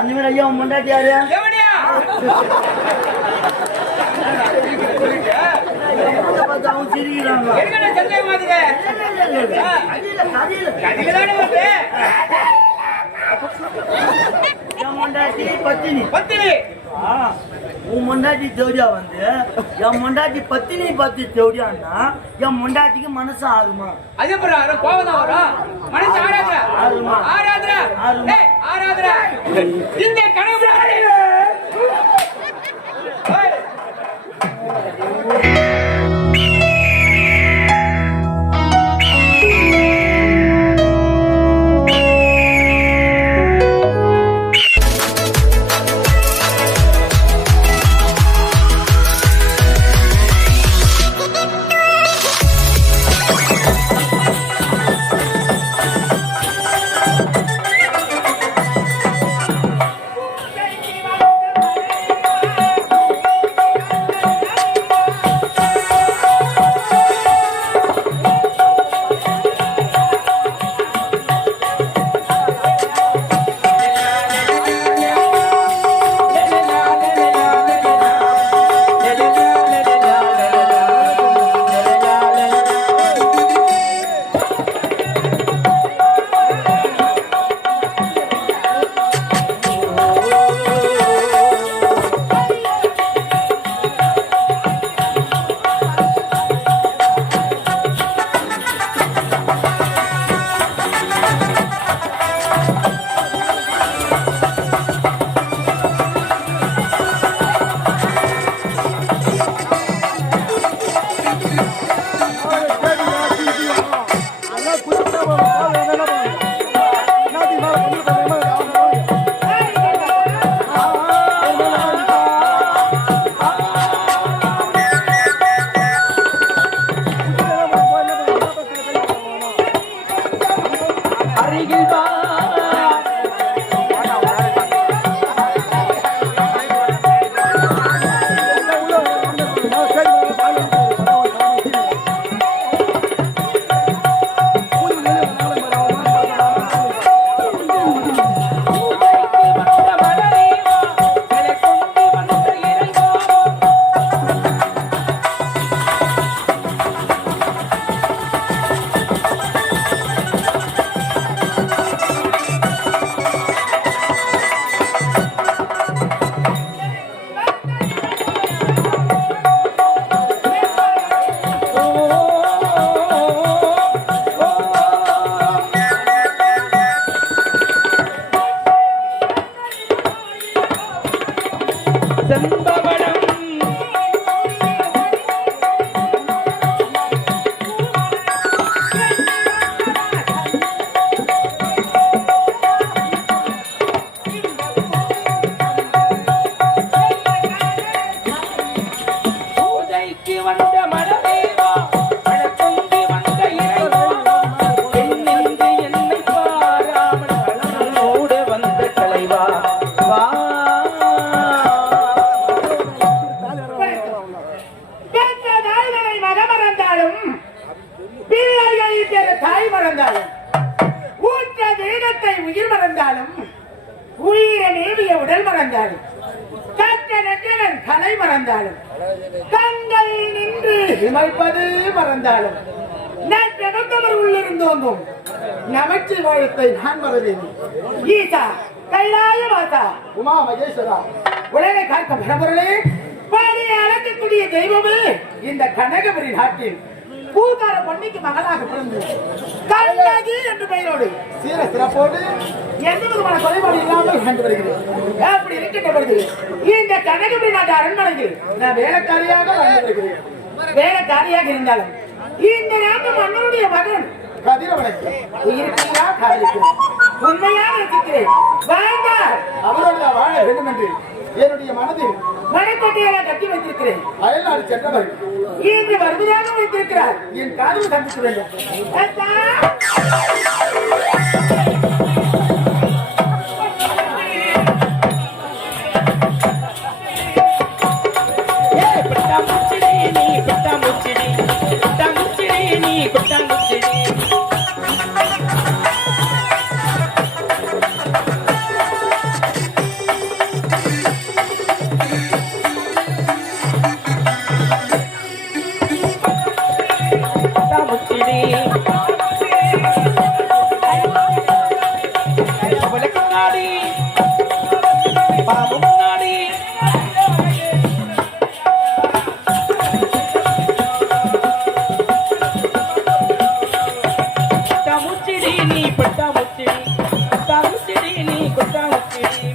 அந்த மாதிரி ஐயா முண்டாட்டி யாரு அவன் சிரிக்கிறாங்க என் முண்டாட்டி பத்தினி உன் முண்டாட்டி ஜோடியா வந்து என் முண்டாட்டி பத்தினி பத்தி ஜோடியான்னா என் முண்டாட்டிக்கு மனசு ஆகுமா? அதே கோபம் வரும் மனசு ஆகுமா? இந்த கனவு கலை மறந்தாலும் கண்கள் நின்று இமைப்பது மறந்தாலும் நமக்கவர் உள்ளிருந்தோங்கும் நமச்சிவாயத்தை நான் மறவேன். ஈசா கைலாய வாசா உமா மகேஸ்வரா உலகை காக்க பரம்பொருளே பாடியை அழைக்கக்கூடிய தெய்வமே இந்த கனகபுரி நாட்டில் பூகார பொன்னிக்கு மகளாக பிறந்து கண்ணகி என்று பெயரோடு சீர சிறப்போடு எந்த விதமான குறைபாடு இல்லாமல் கண்டு வருகிறேன். அப்படி இருக்கின்ற பொழுது இந்த கனகபுரி நாட்டு அரண்மனையில் நான் வேலைக்காரியாக வந்து வருகிறேன். வேலைக்காரியாக இருந்தாலும் இந்த நாட்டு மன்னனுடைய மகன் கதிரவனுக்கு உயிர்த்தீரா காதலிக்கிறேன், உண்மையாக இருக்கிறேன். வாழ்ந்தால் அவரோடு வாழ வேண்டும் என்று என்னுடைய மனதில் மனைப்பட்டியலை கட்டி வைத்திருக்கிறேன். அயல்நாடு சென்றவர் இன்று வருவதாக வைத்திருக்கிறார். என் காதல் சந்திக்க வேண்டும். முன்னாடி பட்டாமுச்சிடி நீ பட்டாமுச்சிடி பட்டாமுச்சிடி நீ பட்டாமுச்சிடி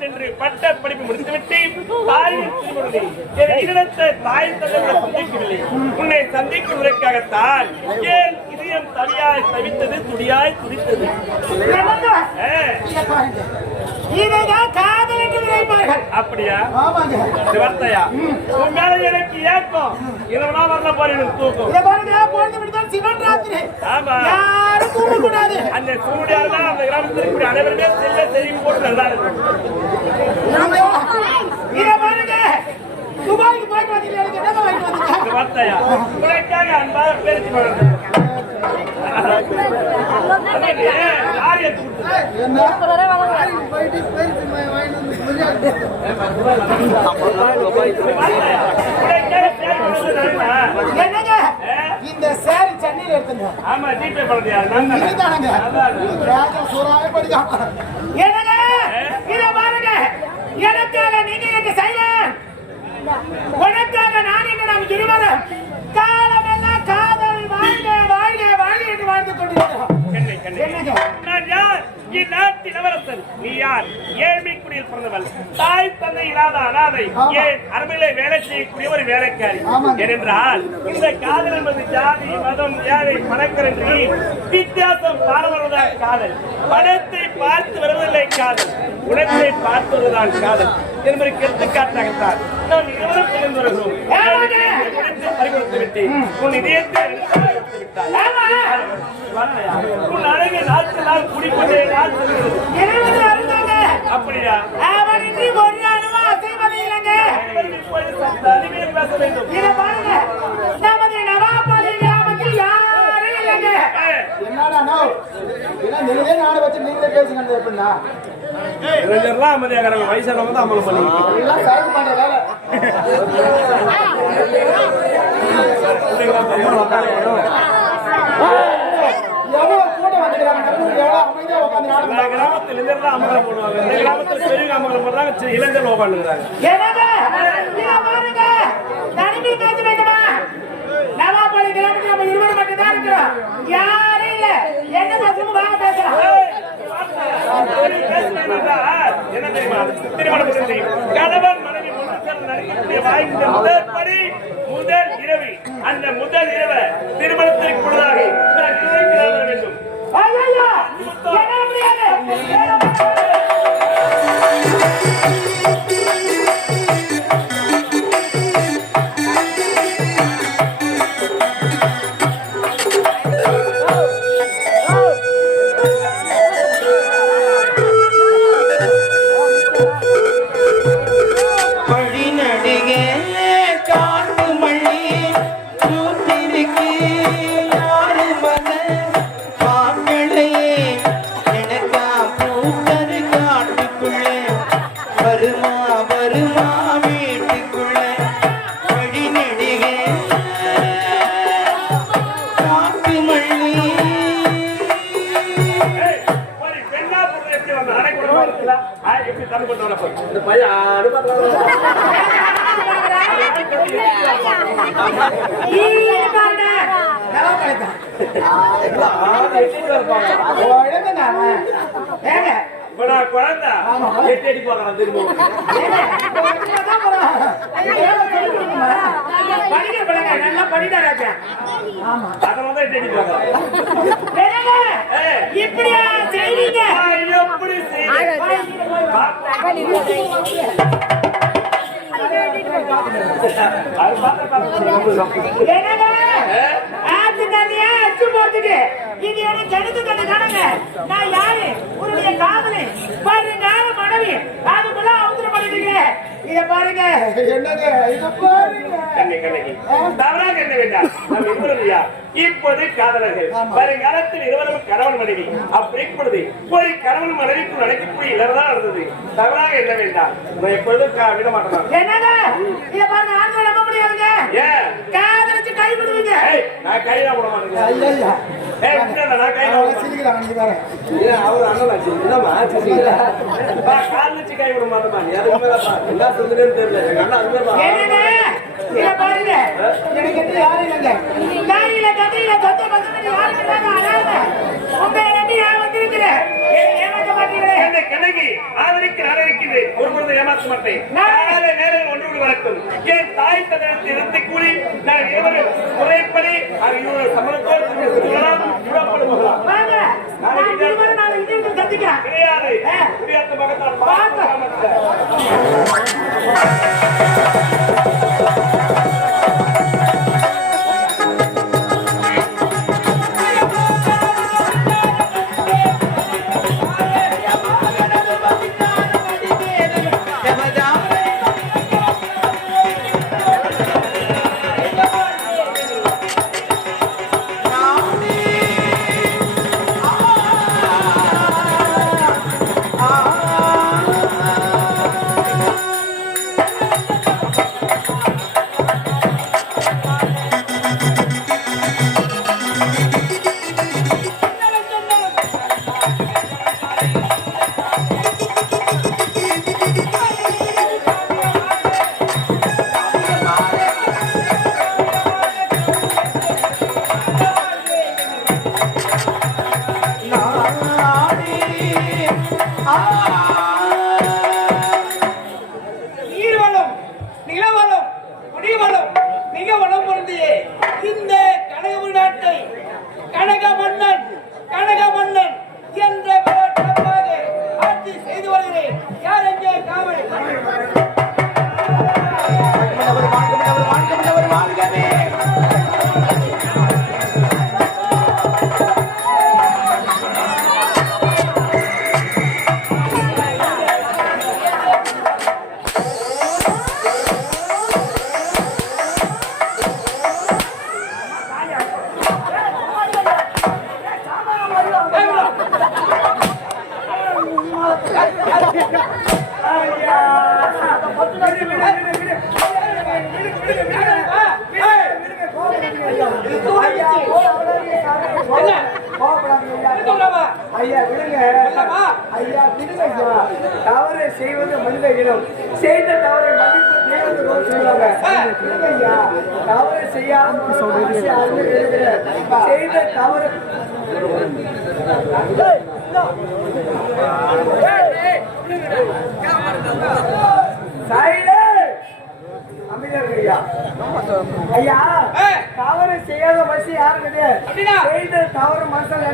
சென்று பட்ட படிப்பு முடித்துவிட்டு தாய் சந்திக்கவில்லை. உன்னை சந்திக்குவதற்காகத்தான் ஏன் இதயம் தவியாய் தவித்தது, துடியாய் துடித்தது. அப்படியா வார்த்தையா? உன் மேல எனக்கு ஏக்கம் இரவனா வரல போற எனக்கு தூக்கம். ஆமா அந்த சூடியார் தான் அந்த கிராமத்தில் இருக்கக்கூடிய அனைவருமே செல்ல தெரிவி போட்டு நல்லா இருக்கும். வார்த்தையா உனக்காக அன்பாக பேசி யார் எடுத்து இந்த சேரி சென்னையில் எடுத்துங்க. ஆமா ஜிபே பண்ணுறியா? எனக்காக நீங்க என்ன செய்ய, உனக்காக நான் என்ன நாம் இருவரும் காலமெல்லாம் காதல் வாழ்க வாழ்க வாழ்க என்று வாழ்ந்து கொண்டிருக்கிறோம். நான் யார்? இந்நாட்டின் இளவரசன். நீ யார்? ஏழ்மை குடியில் பிறந்தவள், தாய் தந்தை இல்லாத அனாதை, ஏன் அருமையிலே வேலை செய்யக்கூடிய ஒரு வேலைக்காரி. ஏனென்றால் இந்த காதல் என்பது ஜாதி மதம் ஏழை பணக்கர் என்று வித்தியாசம் பாரம்பரியதான் காதல். பணத்தை பார்த்து வருவதில்லை காதல், உணர்வை பார்த்து வருவதுதான் காதல் என்பதற்கு எடுத்துக்காட்டாகத்தான் நாம் இருவரும் சேர்ந்து வருகிறோம். பறிகொடுத்து விட்டு உன் இதயத்தை உன் அழகை நாட்கள் நாள் குடிக்கொண்டே நாள் அப்படியா? தனிமையில் பேச வேண்டும். வயசானவங்க தான் அமலம் பண்ணி வச்சு இளைஞர் உட்காந்துருக்காங்க. என்னங்க இங்க பாருங்க தனிமை பேச வேண்டுமா நவாபாளையம் கிராமத்துல நம்ம இருவர் மட்டும் தான் இருக்கிறோம் யாரும் இல்ல என்ன பேசணும் வாங்க பேசலாம் என்ன தெரியுமா திருமணம் முடிந்து கணவன் மனைவி முன்னர் நடிக்கக்கூடிய வாய்ப்பு முதல் இரவு அந்த முதல் இரவு திருமணத்திற்கு முன்னதாக வேண்டும். ஐயா என்ன முடியாது இப்படியா செய்வீங்க ஆத்து தண்ணியா அச்சு போட்டுட்டு இது எனக்கு கெடுத்து கண்டு காணுங்க நான் யாரு உன்னுடைய காதலி பாருங்க மனைவி அதுக்குள்ள அவசரம் பண்ணிட்டீங்க இத பாருங்க என்னங்க இத பாருங்க தவறாக என்ன வேண்டாம் இப்போது காதலர்கள் வருங்காலத்தில் இருவரும் கணவன் மனைவி அப்படி இப்பொழுது ஒரு கணவன் மனைவிக்கு நடக்கக்கூடிய இளர்தான் இருந்தது தவறாக என்ன வேண்டாம் நான் எப்பொழுதும் விட மாட்டேன் என்னங்க இத பாருங்க ஆண்கள் நம்ப முடியாதுங்க ஏன் காதலிச்சு கை விடுவீங்க நான் கையில விட மாட்டேன் நான் கையில அவர் அண்ணனாச்சு காதலிச்சு கை விட மாட்டேன் என்ன சொல்லுன்னு தெரியல எங்க அண்ணா அதுதான் பாருங்க எனக்கு யாரும் இல்லைங்க தாயில கதையில சொந்த பசங்க யாரும் இல்லைங்க உங்க நம்பி நான் வந்திருக்கிறேன் ஏமாற்ற மாட்டீங்களே என்ன கணக்கு ஆதரிக்கிறது ஒரு பொழுது ஏமாற்ற மாட்டேன் நேரம் ஒன்று வளர்க்கும் என் தாய் தந்தை இருந்து கூறி நான் இருவரும் முறைப்படி சம்மதத்தோடு போகலாம் சந்திக்கிறேன் கிடையாது குடியாத்த மகத்தால் கோபப்படாதீங்க ஐயா. சொல்லுமா ஐயா விடுங்க. இல்லம்மா. ஐயா விடுங்க ஐயா. தவறு செய்வது மனித இனம். செய்த தவறை மன்னிப்பு தேவதோடு சொல்லுவாங்க. விடுங்க ஐயா. தவறு செய்யாம மனுஷன் யாருமே கிடையாது. செய்த தவறு ஐயா ஐயா தவறு செய்யாத மனுஷன் யாரும் கிடையாது. செய்த தவறு மனுஷன்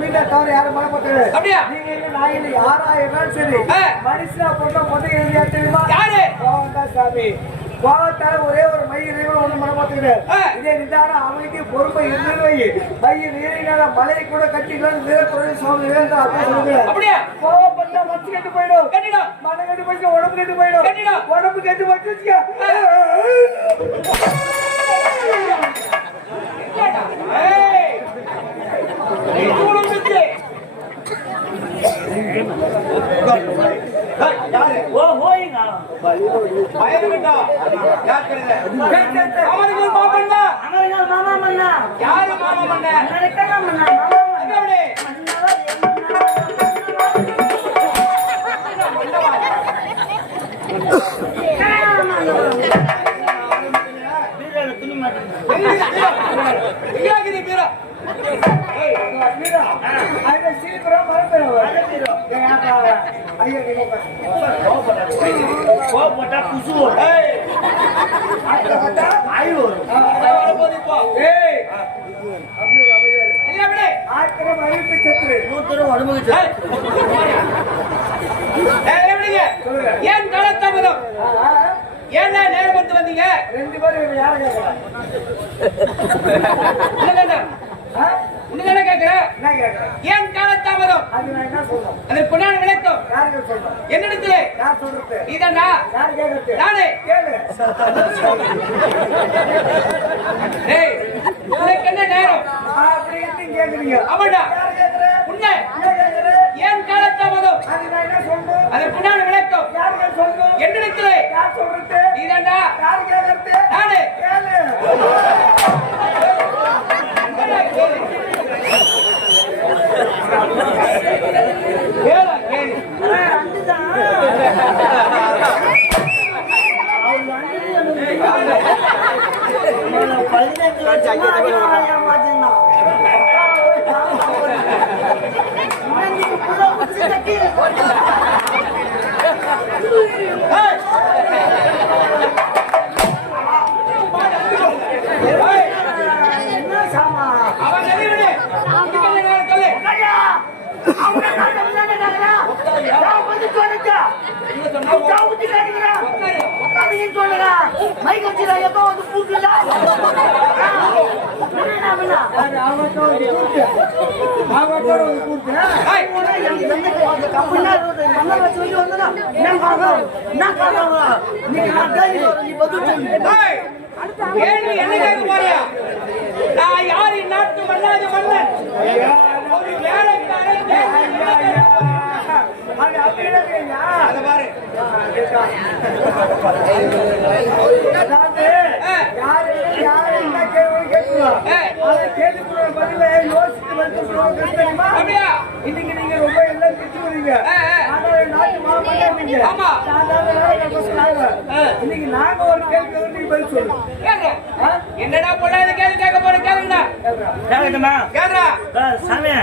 மீண்ட தவறு யாரும் மனப்பட்டது. நீங்க இல்ல நான் இல்ல யாராயிரம் சரி மனுஷனா போட்டா முதல் எழுதியா தெரியுமா? கோவம் தான் சாமி. கோவத்தால ஒரே ஒரு மை இறைவன் ஒண்ணு மனப்பட்டுக்கிறார். இதே நிதான அவனுக்கு பொறுமை இருந்தது. மையில் நீரினால மலையை கூட கட்டிக்கலாம் வீரக்குறைய சுவாமி அப்படின்னு சொல்லுங்க. கோவப்பட்டா மச்சு கெட்டு போயிடும். மனம் கெட்டு போயிடுச்சு, உடம்பு கெட்டு போயிடும். உடம்பு கெட்டு போயிட்டு ஏன் காலத்தாமதம்? ஏன் நேரம் வந்து வந்தீங்க? ரெண்டு பேரும் யாரும் உன்னதானே கேட்கிறேன். ஏன் காலத்தாமதம்? அதற்கு பொன்னான விளக்கம் என்னிடத்திலே நீதானா? நானே உனக்கு என்ன நேரம்? ஆமாடா உன்னை ஏன் காலத்தாமதம்? அதற்கு பொன்னான விளக்கம் என்னிடத்திலே நீதானா? நானே நான் யாரின் நாட்டு மன்னாதி மன்னன் ஒரு வேலைக்காரன் இன்னைக்கு நீங்க ரொம்ப எல்லாம் திட்டுவீங்க. இன்னைக்கு நாங்க ஒரு கேள்வி நீ பதில் சொல்லு. என்னடா பொண்ணாத கேள்வி கேட்க போற கேளுங்கடா. கேட்கட்டுமா? கேளுடா. சாமி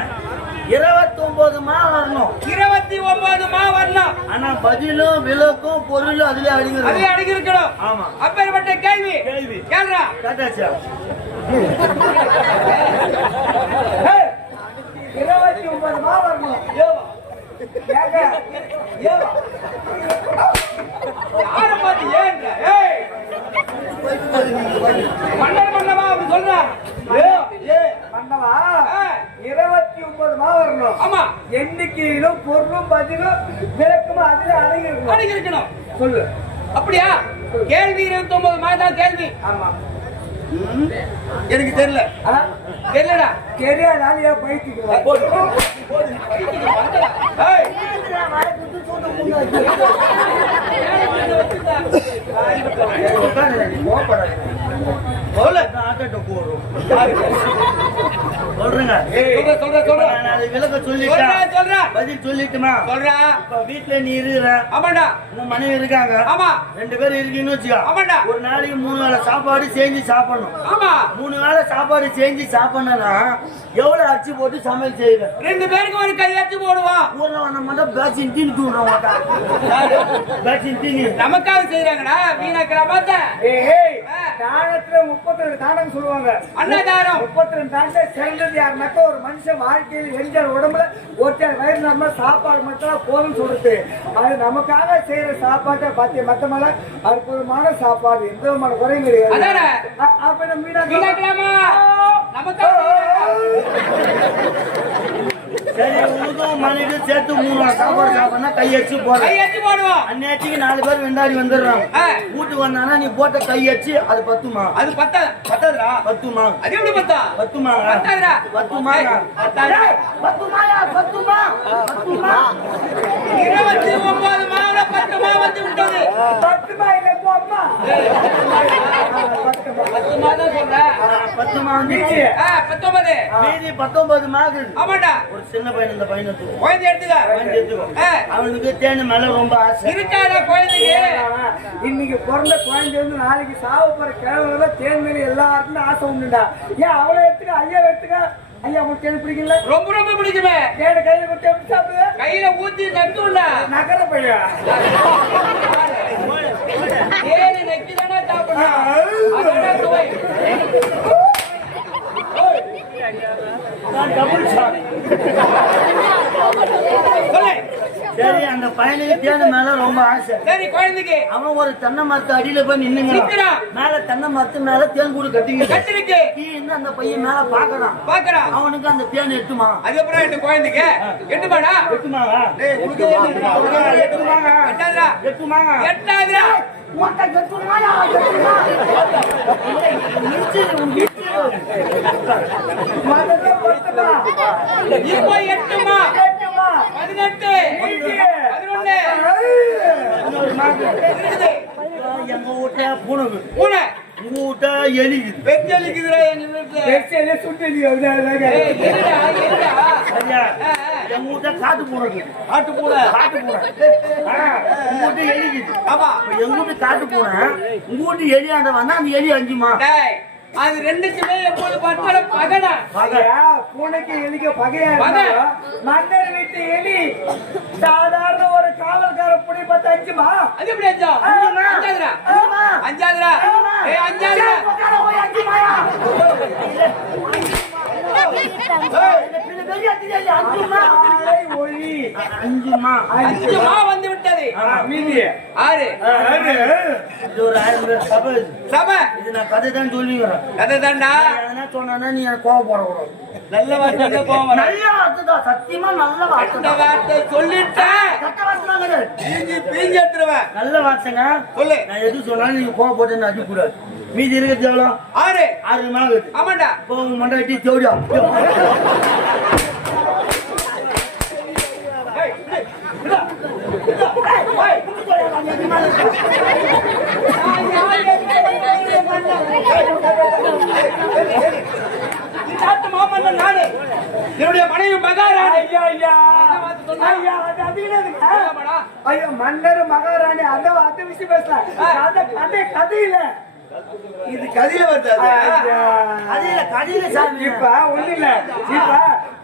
29 மா வரணும். 29 மா வரணும். ஆனா பதிலும் விளக்கும் பொருளும் அதுல அடங்கி இருக்கணும். ஆமா. அப்பேற்பட்ட கேள்வி கேளுடா. கேட்டாச்சா? 29 மா வரணும். யார பாத்து ஏங்க? ஏய் மன்னர் மன்னவா அப்படி சொல்றா. மன்னவா 29 மா வரணும். ஆமா. எண்ணிக்கையிலும் பொருளும் பதிலும் விளக்கும் அதுல அடங்கி இருக்கணும். சொல்லு. அப்படியா? கேள்வி 29 மா தான் கேள்வி. ஆமா. எனக்கு தெரியல. தெரியலடா. தெரியாதாலியா பைத்திக்கு போடு. ஏய் போல நாட்டை போடுறோம் சொல்றேங்க. சொல்ற நான் அது விளக்க சொல்லிட்டேன். பதில் சொல்லிட்டுமா? இப்ப வீட்டுல நீ இருக்கிற. ஆமாண்டா. உன் மனைவி இருக்காங்க. ஆமா. 2 பேரும் இருக்கீங்கன்னு வச்சுக்கோ. ஆமாண்டா. ஒரு நாளைக்கு 3 வேளை சாப்பாடு செஞ்சு சாப்பிடணும். ஆமா. 3 வேளை சாப்பாடு செஞ்சு சாப்பிடணும்னா எவ்வளவு அரிசி போட்டு சமையல் செய்யுங்க? 2 பேருக்கு ஒரு கையாச்சு போடுவோம். ஊர்ல வந்த மட்டும் பேசின் தீனி தூடுறோம். பேசின் தீனி நமக்காக செய்யறாங்கடா. வீணாக்கிற மாத்த. தானத்துல 32 தானம் சொல்லுவாங்க. அன்னதானம் 32 தானத்தை சிறந்தது யாருனாக்க ஒரு மனுஷன் வாழ்க்கையில் எரிஞ்சால் உடம்புல ஒருத்தர் வயிறு நம்ம சாப்பாடு மட்டும் போதும் சொல்லுது. அது நமக்காக செய்யற சாப்பாட்டை பார்த்து மத்தமெல்லாம் அற்புதமான சாப்பாடு, எந்த விதமான குறையும் கிடையாது. அப்ப நம்ம வீணாக்கலாமா? நமக்காக சரி, உனக்கும் மனைவி சேர்த்து 3 வேளை சாப்பாடு சாப்பிடனா கையடிச்சு போறேன். கையாச்சு போடுவோம். அன்னைக்கு 4 பேர் வெண்டாடி வந்துடுறாங்க. வீட்டுக்கு வந்தானா நீ போட்ட கையடிச்சு அது பத்துமா? அது பத்தாதுடா. பத்துமா? அது எப்படி பத்தா? பத்துமாங்க. பத்தாதுடா. பத்துமாங்க. பத்துமாயா? பத்துமா? பத்துமா? 29 மாவுல 10 மாவு வந்து விட்டது. 10 இல்ல போம்மா. 10 மாவு தான் சொல்றேன். 10 வந்துச்சு. 19. மீதி 19 மாவு. ஆமாடா. ஒரு சின்ன பையன் இந்த பையனை தூக்கு. குழந்தை எடுத்துக்க. அவனுக்கு தேனு மேல ரொம்ப ஆசை. இருக்காடா குழந்தைக்கு. இன்னைக்கு பிறந்த குழந்தை வந்து நாளைக்கு சாவ போற கிழவங்கள தேன் மேல எல்லாருக்கும் ஆசை உண்டுடா. ஏன் அவளை எடுத்துக்க, ஐயா எடுத்துக்க. ஐயா உங்களுக்கு தேன் பிடிக்கல? ரொம்ப ரொம்ப பிடிக்குமே. தேனை கையில கொடுத்து எப்படி சாப்பிடுவ? கையில ஊத்தி நக்குண்டா. நகர பையன் தேனு நக்கிதானே சாப்பிடணும். அதான சுவை. Double shot. சொல்லு. சரி, அந்த பையனுக்கு தேனு மேல ரொம்ப ஆசை. சரி குழந்தைக்கு. அவன் ஒரு தென்னை மரத்து அடியில போய் நின்னுங்கிறான். மேல தென்னை மரத்து மேல தேன் கூடு கட்டிருக்கு. இன்னும் அந்த பையன் மேல பாக்குறான். அவனுக்கு அந்த தேன் எட்டுமா? அதுக்கப்புறம் எட்டு குழந்தைக்கு எட்டுமாடா. எட்டுமாங்க. எட்டுமாங்க. எட்டாதுடா. எட்டுமாங்க. எட்டாதுடா. இப்போ எட்டுமா? 18 11 எங்க வீட்டுல பூனை, பூனை உங்க வீட்ட எலிக்குது. வெற்றி அளிக்குதுடா எங்க வீட்டுல. வெற்றியில சுட்டு சரியா? எங்க வீட்ட காட்டு பூனை இருக்குது. காட்டு பூனை. உங்க வீட்டு எலிக்குது. ஆமா. எங்க வீட்டு காட்டு பூனை, உங்க வீட்டு எலியாண்ட வந்தா அந்த எலி அஞ்சுமா? அது ரெண்டுக்குமே எப்போது பார்த்தாலும் பகடா. பூனைக்கு எலிக்க பகையா மன்னர் வீட்டு எலி சாதாரண ஒரு காவல்கார புடி 10 அஞ்சுமா? அது எப்படி அஞ்சா? அஞ்சாதுடா. அஞ்சாதுடா. அஞ்சாதுடா. அஞ்சுமா வந்து விட்டது. மீதி 6. இது ஒரு 1000 பேர் சபை. சபை. இது நான் கதை தான் சொல்லிக்கிறேன். கதை தான்டா. என்ன சொன்னா நீ எனக்கு கோவப்படக்கூடாது. நல்ல வார்த்தை போவோம். நல்ல வார்த்தை தான், சத்தியமா நல்ல வார்த்தை. நல்ல வார்த்தை சொல்லிட்டேன். கட்ட வார்த்தை பீஞ்சு எடுத்துருவேன். நல்ல வார்த்தைங்க. சொல்லு. நான் எது சொன்னாலும் நீங்க கோவப்பட்டு அடிக்க கூடாது. மீதி இருக்கிறது எவ்வளோ? 6 மாவு. ஆமாண்டா. இப்போ உங்க மண்டாட்டி தேவையா? நானு என்னுடைய மனைவி மகாராணி. ஐயோ மன்னர் மகாராணி அந்த விஷயம் பேசலாம். கதையில இது கதையில வருது. கதையில சாமி. இப்ப ஒண்ணு இல்ல. இப்ப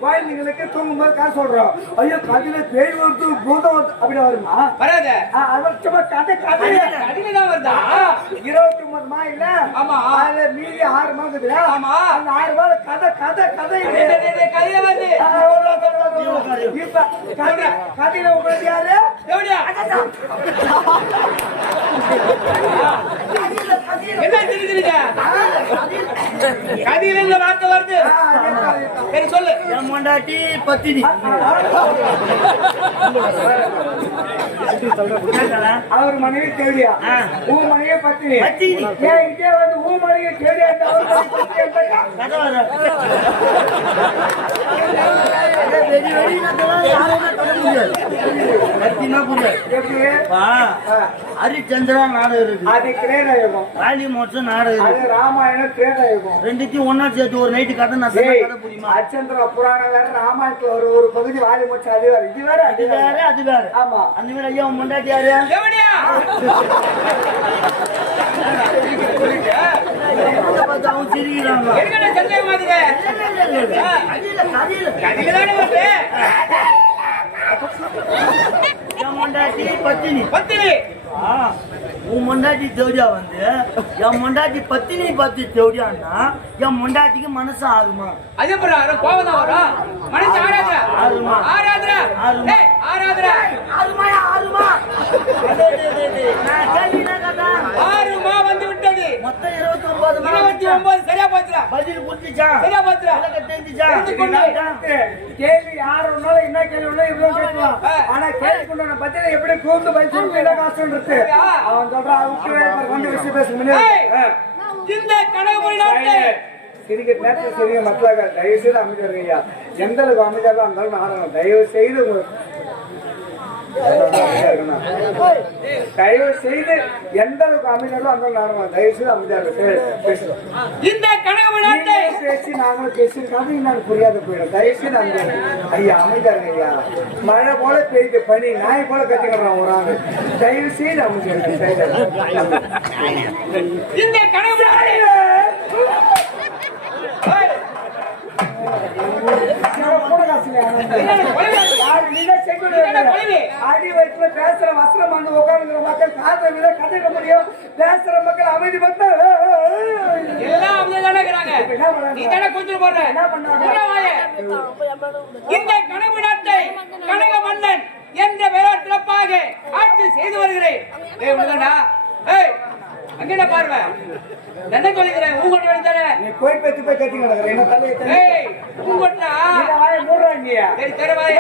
குழந்தைங்களுக்கு தூங்கும் போது காசு சொல்றோம். ஐயோ கதையில பேய் வருது பூதம் வருது அப்படி வருமா? வராது. கதை கதையில தான் வருதா? 29 மா இல்ல? ஆமா. அதுல மீதி 6 மா இருக்குது. ஆமா. அந்த 6 மா கதை கதையில வருது. இப்ப கதையில உங்களுக்கு யாரு? எப்படியா? என்ன தெரியுதுங்க? கதையில இந்த வார்த்தை வருது. சரி சொல்லு. என் மண்டாட்டி பத்தினி. அவர் மனைவி தேடியா? உன் மனைவி பத்தினி. ஏன் இதே வந்து உன் மனைவி தேடியா? வெடி வெடி யாரும் புரியுமா புரியாது? எப்படி? ஹரிச்சந்திரா நாடகம் இருக்கு, அது கிரேடயுகம். காளி மோட்சம் நாடகம் அது இருக்கு. ராமாயணம் கிரேடயுகம். ரெண்டுத்தையும் ஒன்னா சேர்த்து ஒரு நைட்டு கதை நான் சொன்ன கதை புரியுமா? அச்சந்திர புராணம் வேற, ராமாயணத்துல ஒரு பகுதி வாலி மோட்சம் அது வேற, இது வேற, அது வேற அது வேற. ஆமா. அந்த மாதிரி ஐயா உன் முன்னாடி யாரு? எவனியா? அவங்க சிரிக்கிறாங்க. எங்கடா சந்தேகமா இருக்கு? கதியிலான வந்து என் முண்டாட்டி பத்தினி பத்தினி. உன் முண்டாட்டி தேவடியா வந்து என் முண்டாட்டி பத்தினி பார்த்து தேவடியான்னா என் முண்டாட்டிக்கு மனசு ஆகுமா? அதே போல கோவம் தான் வரும். மனசு ஆராதனை ஆகுமா? ஆராதனை ஆராதனை ஆகுமாயா ஆகுமா? நான் கேள்வினா கதா ஆறுமா வந்து விட்டது. மொத்தம் 29 29 சரியா போச்சுடா. பதில் புரிஞ்சுச்சா? சரியா போச்சுடா. தெரிஞ்சுச்சா? கேள்வி யார் ஒன்னாலும் என்ன கேள்வி ஒண்ணு இவ்வளவு கேட்கலாம். ஆனா கேள்வி கொண்டு பத்தின எப்படி கூர்ந்து பயிற்சி இல்ல காசு இருக்கு. அவன் சொல்றான் வந்து விஷயம் பேச முடியாது. இந்த கனகபுரி நாட்டை சிரிக்க நேரத்தில் சிறிய மக்களாக தயவு செய்து அமைச்சர் ஐயா, எந்த அளவுக்கு அமைச்சராக இருந்தாலும் ஆடணும். தயவு செய்து தயவு செய்து எந்த அளவுக்கு அமைச்சரோ அந்த ஆடணும். தயவு செய்து அமைச்சர் பேசணும். இந்த கனகபுரி நாட்டை பேசி நாங்களும் பேசியிருக்காங்க, நான் புரியாத போயிடும். தயவு செய்து அமைச்சர் ஐயா, அமைச்சர் ஐயா, மழை போல பெய்து பனி நாய் போல கத்துக்கிறான் ஒரு ஆள். தயவு செய்து அமைச்சர் இந்த கனகபுரி அடி வயிற்றுல பேசுற வசனம் வந்து உட்காந்துங்கிற மக்கள் காதை விட கதைக்க முடியும். பேசுற மக்கள் அமைதி பார்த்தா எல்லாம் அப்படியே இருக்கிறாங்க. நீ தானே கொஞ்சம் போடுற. என்ன பண்ணாங்க? இந்த கனவு நாட்டை கனக மன்னன் என்ற பெயர் சிறப்பாக ஆட்சி செய்து வருகிறேன். அங்கே பாருங்க, என்ன சொல்லுகிறேன்? உங்கள்கிட்ட வேண்டித்தானே நீ போய் பெற்று போய் கத்தி கிடக்குற என்ன தலையை உங்கள்கிட்ட வாயை மூடுறாங்க. சரி தருவாய்.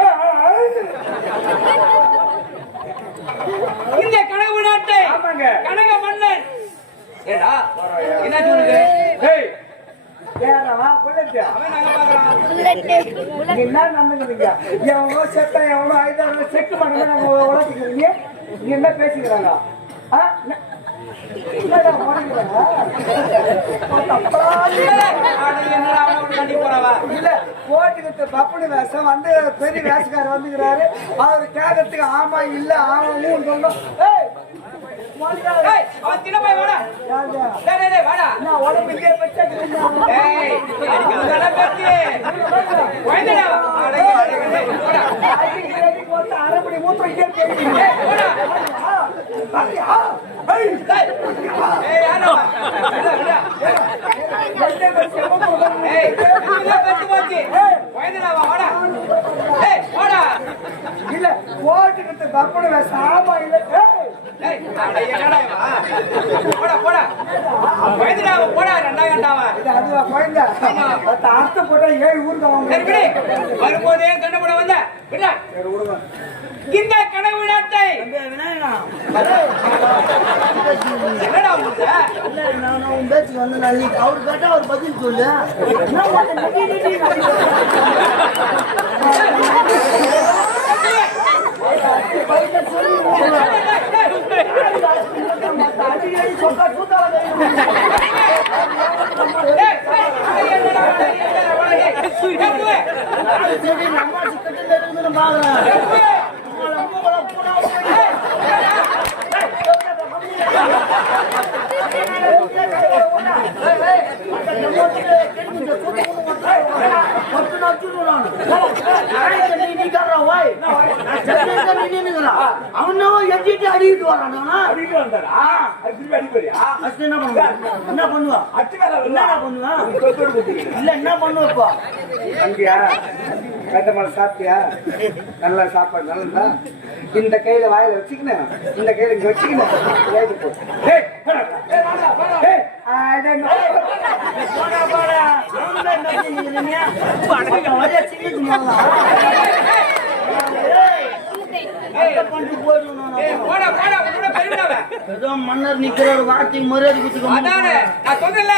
இந்த கனவு நாட்டை கனக மன்னன் ஏடா என்ன சொல்லுங்க? என்ன நடந்துக்கிறீங்க? எவனோ செத்த எவனோ 5 செக் பண்ணி நம்ம உழைச்சிக்கிறீங்க. நீ என்ன பேசிக்கிறாங்க? பப்புனு வேஷம் வந்து பெரிய வேஷக்காரர் வந்துக்கிறாரு. அவரு கேட்கறதுக்கு ஆமா இல்ல ஆமாவும் சொல்லணும். அவன் சின்ன பையன் வாடா. வாடா நான் உடம்பு இங்கே அரைப்படி மூத்திரம் இல்ல போட்டுக்கிட்டு பப்புனு வேஷம் ஆமா இல்ல அர்த்தம் போட்டா 7 ஊருக்கு வரும்போதே கண்ணப்பட வந்த இந்த கனவு நாட்டை பேச்சு வந்து அவரு கேட்டா அவர் பதில் சொல்லு. அவனோ எட்டிட்டு அடிக்கிட்டு வரானா? என்ன பண்ணுவா? இல்ல என்ன பண்ணுவப்பா? சாப்பிட்டியா? நல்லா சாப்பாடு நல்லா இந்த கையில வாயில வச்சுக்கணும், இந்த கையில இங்க வச்சுக்கணும். ஏதோ மன்னர் நிக்கிற வார்த்தைக்கு மரியாதை கொடுத்துக்க. நான் சொன்னல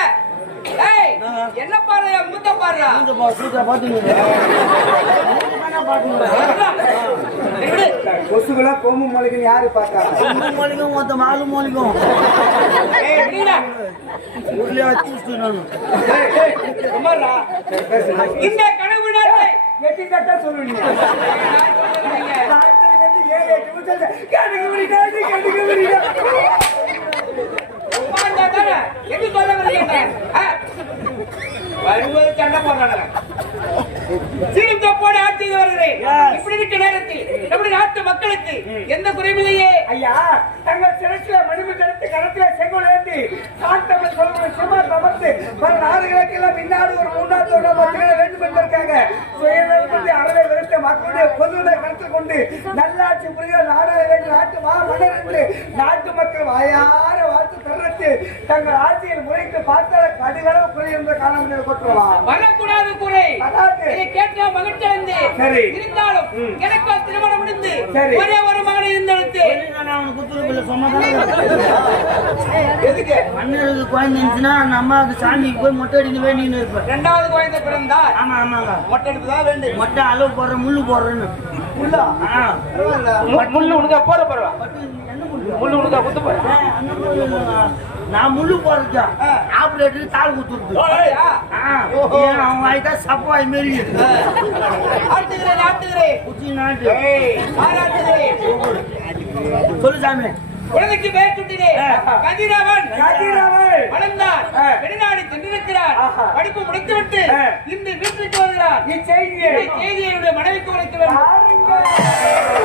என்ன பாருயா மூத்த பாருயா கொசுகளா கொம்பு மொழிக்கு யாரு பார்த்தா மொழிக்கும் மொத்த மாலு மொழிக்கும் இந்த கனவு நாட்டை எட்டி கட்டா சொல்லுவீங்க எது சொல்ல வரீங்க வரும்போது சண்டை போடுறாங்க சீரும் தப்போடு ஆட்சி செய்து வருகிறேன் இப்படி இருக்க நேரத்தில் நம்முடைய நாட்டு மக்களுக்கு எந்த குறைவில்லையே ஐயா தங்கள் சிறச்சில மணிமு கருத்து கரத்தில செங்கோல் ஏந்தி சாத்தமிழ் சொல்லுங்க சும்மா தமர்த்து பல நாடுகளுக்கெல்லாம் பின்னாடி ஒரு மூன்றாவது மக்கள் வேண்டும் என்பதற்காக சுயநலத்தை அறவை வெறுத்த மக்களுடைய பொதுவை கருத்தில் கொண்டு நல்லாட்சி புரிய நாடாக வேண்டும் நாட்டு மன்னர் என்று நாட்டு மக்கள் வாயார வாழ்த்து தருணத்து தங்கள் ஆட்சியில் முறைக்கு பார்த்தால கடுகளவு குறை என்ற காரணம் கொட்டுவான் வரக்கூடாது குறை அதாவது இதை கேட்ட மகிழ்ச்சி அடைந்து சரி. இருந்தாலும் எனக்கு திருமணம் முடிந்து சரி. ஒரே ஒரு மகனை இருந்தெடுத்து எதுக்கு மன்னருக்கு குழந்தை இருந்துச்சுன்னா அந்த அம்மாவுக்கு சாமிக்கு போய் மொட்டை அடிக்க வேண்டின்னு இருப்பேன். இரண்டாவது குழந்தை பிறந்தார் ஆமா ஆமாங்க மொட்டை எடுத்து தான் வேண்டும் மொட்டை அளவு போடுற முள்ளு போடுறேன்னு உள்ளா ஆ. முள்ளு உனக்கு போட போறவா பட்டு என்ன முள்ளு? முள்ளு உனக்கு குத்து போற அந்த முள்ளு இல்லைங்க. நான் முள்ளு போடுறதா ஆப்ரேட்டருக்கு தாள் குத்துருது அவன் வாய்க்கா சப்பாய் மாரி ஆட்டுகிறேன் ஆட்டுகிறேன் குச்சி நாட்டு பாராட்டுகிறேன் சொல்லு சாமி குழந்தைக்கு பேர் சுட்டினே கதிரவன் கதிரவன். வளர்ந்தார் வெளிநாடு சென்றிருக்கிறார் படிப்பு முடித்துவிட்டு இன்று வீட்டுக்கு வருகிறார் இச்செய்தியை செய்தியை மனைவிக்கு உழைக்க வேண்டும் யாருங்க